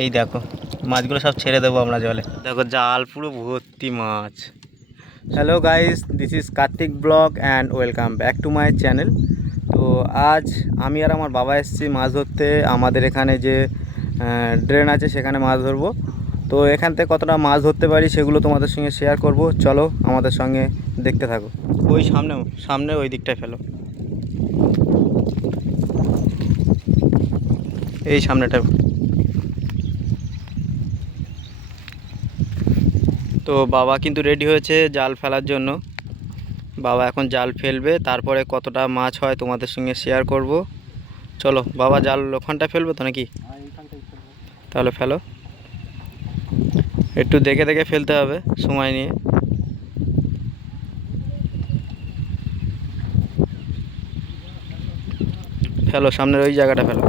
এই দেখো মাছগুলো সব ছেড়ে দেবো আমরা জলে। দেখো জাল পুরো ভর্তি মাছ। Hello guys this is Kartik blog and welcome back to my channel তো আজ আমি আর আমার বাবা এসেছি মাছ ধরতে। আমাদের এখানে যে ড্রেন আছে সেখানে মাছ ধরবো। তো এখান থেকে কতটা মাছ ধরতে পারি সেগুলো তোমাদের সঙ্গে শেয়ার করব। চলো আমাদের সঙ্গে দেখতে থাকো। ওই সামনে সামনে ওই দিকটায় ফেলো। এই সামনেটা। তো বাবা কিন্তু রেডি হয়েছে জাল ফেলার জন্য। বাবা এখন জাল ফেলবে, তারপরে কতটা মাছ হয় তোমাদের সঙ্গে শেয়ার করব। চলো, বাবা জাল ওখানটা ফেলবে তো নাকি? তাহলে ফেলো। একটু দেখে দেখে ফেলতে হবে, সময় নিয়ে। ফেলো, সামনের ওই জায়গাটা ফেলো।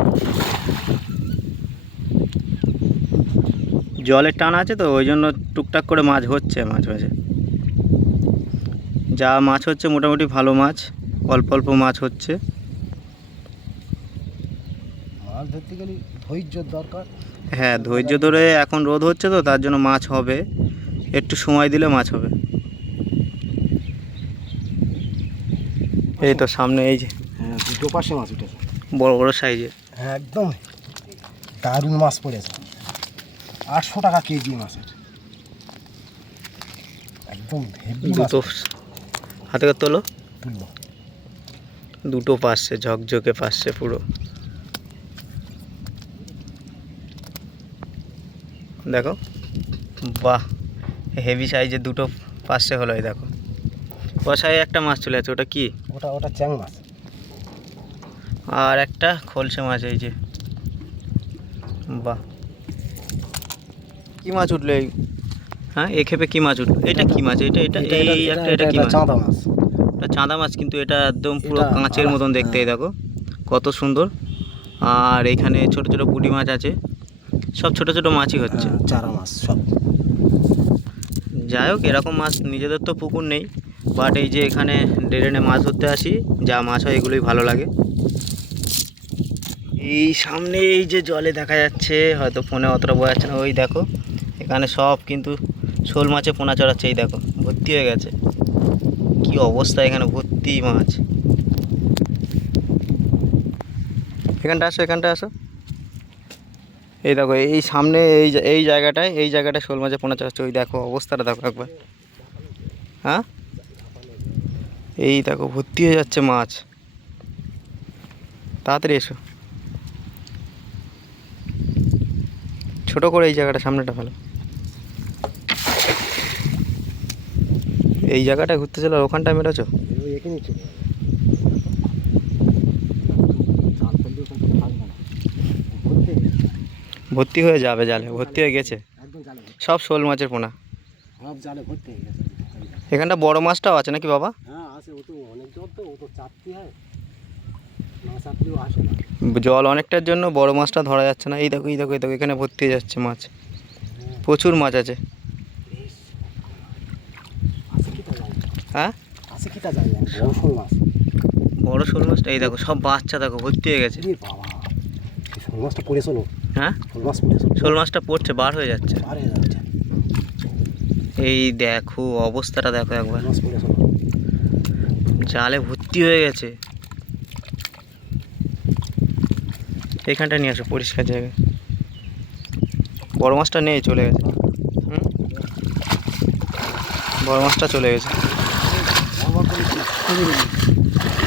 জলের টান আছে তো ওই জন্য টুকটাক করে মাছ হচ্ছে মাছ মাঝে। যা মাছ হচ্ছে মোটামুটি ভালো মাছ অল্প অল্প মাছ হচ্ছে। মাছ ধরতে গেলে ধৈর্যর দরকার। হ্যাঁ ধৈর্য ধরে এখন রোদ হচ্ছে তো তার জন্য মাছ হবে। একটু সময় দিলে মাছ হবে। এই তো সামনে এই যে হ্যাঁ দুটো পাশে মাছ উঠেছে। বড় বড় সাইজের হ্যাঁ একদম দারুণ মাছ পড়েছে। আটশো টাকা কেজি মাছের। একদম হেভি দুটো হাতে করে তোলো। তুললো দুটো পাশে ঝকঝকে পাশে পুরো। দেখো বাহ হেভি সাইজের দুটো পাশে হলো দেখো। কষায় একটা মাছ চলে আছে ওটা কি? ওটা ওটা চ্যাং মাছ। আর একটা খলসে মাছ এই যে। বাহ। কি মাছ উঠল এই? হ্যাঁ এ খেপে কি মাছ উঠল? এটা কি মাছ? এটা এটা এই একটা এটা- কি মাছ? চাঁদা মাছ। এটা চাঁদা মাছ কিন্তু এটা একদম পুরো কাঁচের মতন দেখতে এই হ্যাঁ। দেখো। কত সুন্দর। আর এখানে ছোট ছোট পুঁটি মাছ আছে। সব ছোট ছোট মাছই হচ্ছে। হ্যাঁ, চারা মাছ সব। যাই হোক এরকম মাছ নিজেদের তো পুকুর নেই। বাট এই যে এখানে ড্রেনে মাছ ধরতে আসি যা মাছ হয় এগুলোই ভালো লাগে। এই সামনে এই যে জলে দেখা যাচ্ছে হয়তো ফোনে অতটা বোঝা যাচ্ছে না। ওই দেখো এখানে সব কিন্তু শোল মাছে পোনা চড়াচ্ছে, এই দেখো, ভর্তি হয়ে গেছে। কি অবস্থা এখানে, ভর্তি মাছ। এখানটা আসো এখানটা আসো। এই দেখো, এই সামনে এই এই জায়গাটায় এই জায়গাটায় শোল মাছে পোনা চড়াচ্ছে, ওই দেখো অবস্থাটা দেখো একবার। হ্যাঁ? এই দেখো, ভর্তি হয়ে যাচ্ছে মাছ। তাড়াতাড়ি এসো। ছোট করে এই জায়গাটা সামনেটা ফেলো এই জায়গাটা ঘুরতে চলো ওখানটা মেরেছো। ভর্তি হয়ে যাবে জালে, ভর্তি হয়ে গেছে। সব শোল মাছের পোনা। এখানটা বড় মাছটাও আছে নাকি বাবা হ্যাঁ আসে ও তো অনেক তো, ও তো চাপতি হয় জল অনেকটার জন্য বড় মাছটা ধরা যাচ্ছে না। এই দেখো এই দেখো এই দেখো এখানে ভর্তি হয়ে যাচ্ছে মাছ। হ্যাঁ। প্রচুর মাছ আছে। হ্যাঁ? বড় শোল মাছ। বড় শোল মাছটা এই দেখো সব বাচ্চা দেখো ভর্তি হয়ে গেছে। শোল মাছটা পড়ে হ্যাঁ? শোল মাছটা পড়ছে বার হয়ে যাচ্ছে। এই দেখো অবস্থাটা দেখো একবার। জালে ভর্তি হয়ে গেছে। এইখানটা নিয়ে আসো, পরিষ্কার জায়গায় বড় মাছটা নেই, চলে গেছে? বড় মাছটা চলে গেছে।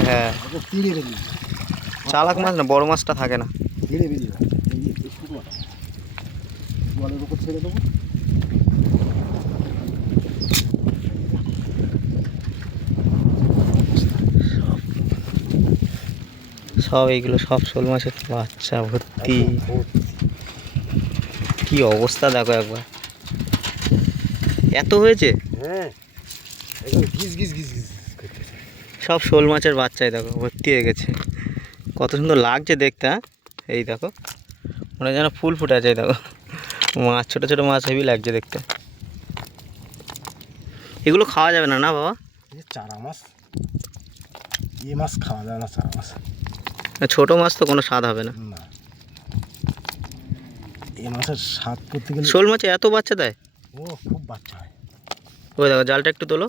হ্যাঁ। চালাক মাছ না, বড় মাছটা থাকে না। ছেড়ে দেবো। সব এইগুলো সব শোল মাছের বাচ্চা ভর্তি। কি অবস্থা দেখো একবার। এত হয়েছে? হ্যাঁ সব শোল মাছের বাচ্চাই দেখো ভর্তি হয়ে গেছে। কত সুন্দর লাগছে দেখতে হ্যাঁ? এই দেখো মনে যেন ফুল ফুটে আছে দেখো। মাছ ছোটো ছোটো মাছ হেভি লাগছে দেখতে। এগুলো খাওয়া যাবে না না বাবা? চারা মাছ। এ মাছ খাওয়া যাবে না চারা মাছ। ছোটো মাছ তো কোনো স্বাদ হবে না। না। এই মাছের স্বাদ করতে গেলে শোল মাছে এত বাচ্চা দেয়? ও খুব বাচ্চা হয়। ওই দেখো জালটা একটু তোলো।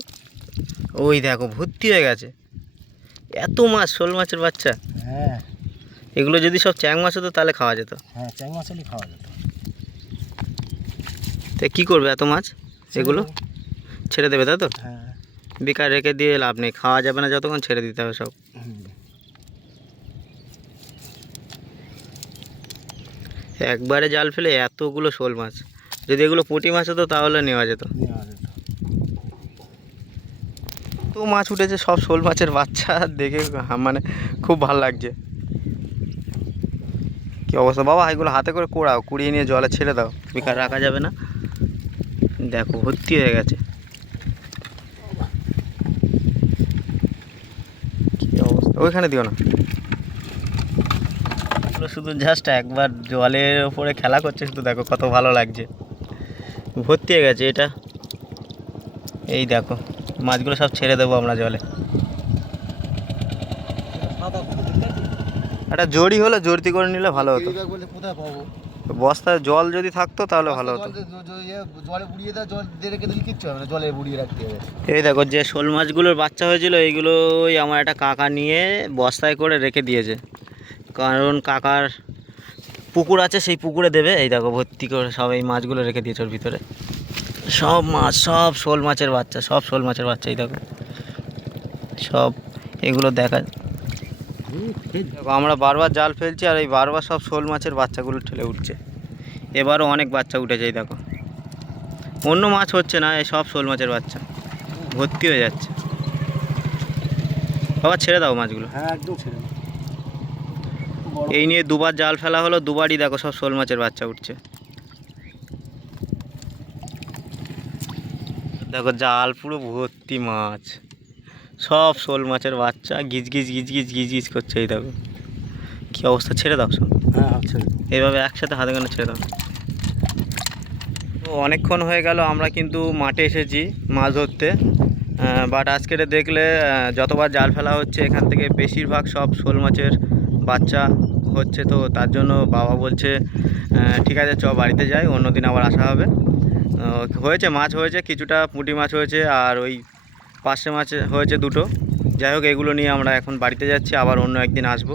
ওই দেখো ভর্তি হয়ে গেছে। এত মাছ শোল মাছের বাচ্চা। হ্যাঁ। এগুলো যদি সব চ্যাং মাছ হতো তাহলে খাওয়া যেত। হ্যাঁ চ্যাং মাছ হলে খাওয়া যেত। তো কী করবে এত মাছ? এগুলো? ছেড়ে দেবে। তাই তো? হ্যাঁ। বেকার রেখে দিয়ে লাভ নেই খাওয়া যাবে না যতক্ষণ ছেড়ে দিতে হবে সব। একবারে জাল ফেলে এতগুলো শোল মাছ। যদি এগুলো পুঁটি মাছ হতো তাহলে নেওয়া যেত। তো মাছ উঠেছে, সব শোল মাছের বাচ্চা। দেখে মানে খুব ভালো লাগছে। কি অবস্থা? বাবা, এগুলো হাতে করে কোড়াও, কুড়িয়ে নিয়ে জলে ছেড়ে দাও। বেকার রাখা যাবে না। দেখো, ভর্তি হয়ে গেছে। ওইখানে দিও না। এগুলো শুধু জাস্ট একবার জলের ওপরে খেলা করছে শুধু দেখো কত ভালো লাগছে। ভর্তি হয়ে গেছে এটা। এই দেখো মাছগুলো সব ছেড়ে দেবো আমরা জলে। একটা জড়ি হলে জড়তি করে নিলে ভালো হতো। বস্তায় জল যদি থাকতো তাহলে ভালো হতো। জলে বুড়িয়ে দেয় জল দিয়ে রেখে দিলে কিচ্ছু হবে না জলে বুড়িয়ে রাখতে হবে। এই দেখো যে শোল মাছগুলোর বাচ্চা হয়েছিল এইগুলো ওই আমার একটা কাকা নিয়ে বস্তায় করে রেখে দিয়েছে। কারণ কাকার পুকুর আছে, সেই পুকুরে দেবে। এই দেখো, ভর্তি করে সব এই মাছগুলো রেখে দিয়েছে ওর ভিতরে। সব মাছ, সব শোল মাছের বাচ্চা, সব শোল মাছের বাচ্চা, এই দেখো। সব এগুলো দেখা দেখো, আমরা বারবার জাল ফেলছি আর এই বারবার সব শোল মাছের বাচ্চাগুলো ঠেলে উঠছে। এবারও অনেক বাচ্চা উঠেছে এই দেখো। অন্য মাছ হচ্ছে না, এই সব শোল মাছের বাচ্চা। ভর্তি হয়ে যাচ্ছে। বাবা, ছেড়ে দাও মাছগুলো। হ্যাঁ একদম ছেড়ে দাও। এই নিয়ে দুবার জাল ফেলা হলো দুবারই দেখো সব শোল মাছের বাচ্চা উঠছে। দেখো জাল পুরো ভর্তি মাছ। সব শোল মাছের বাচ্চা গিজ গিজ গিজ গিজ গিজ গিজ করছে এই দেখো। কী অবস্থা ছেড়ে দাও সব। হ্যাঁ হ্যাঁ, এইভাবে একসাথে হাতে গানে ছেড়ে দাও। তো অনেকক্ষণ হয়ে গেল আমরা কিন্তু মাঠে এসেছি মাছ ধরতে। বাট আজকের দেখলে যতবার জাল ফেলা হচ্ছে এখান থেকে বেশিরভাগ সব শোল মাছের বাচ্চা হচ্ছে তো তার জন্য বাবা বলছে ঠিক আছে, চ, বাড়িতে যাই, অন্যদিন আবার আসা হবে। হয়েছে, মাছ হয়েছে, কিছুটা পুঁটি মাছ হয়েছে, আর ওই পার্শে মাছ হয়েছে দুটো। যাই হোক, এগুলো নিয়ে আমরা এখন বাড়িতে যাচ্ছি, আবার অন্য একদিন আসব।